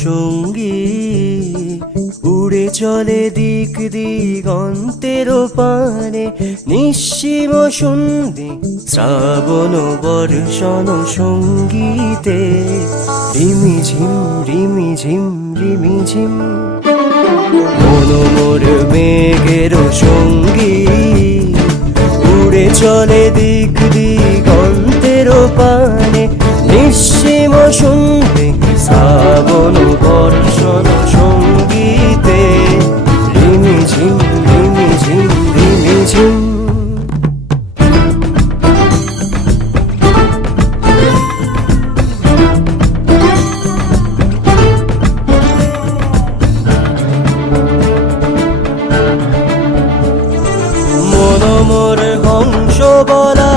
সঙ্গী উড়ে চলে দিক দিগন্তের পানে নিঃসীম সন্ধি শ্রাবণ বর্ষণ সঙ্গীতে রিমিঝিম রিমিঝিম রিমিঝিম মন মোর মেঘের সঙ্গী উড়ে চলে দিক দিগন্তের পানে নিঃসীম সন্ধি শ্রাবণ বর্ষণ সঙ্গীতে রিমিঝিম রিমিঝিম রিমিঝিম মন মোর হংস বলা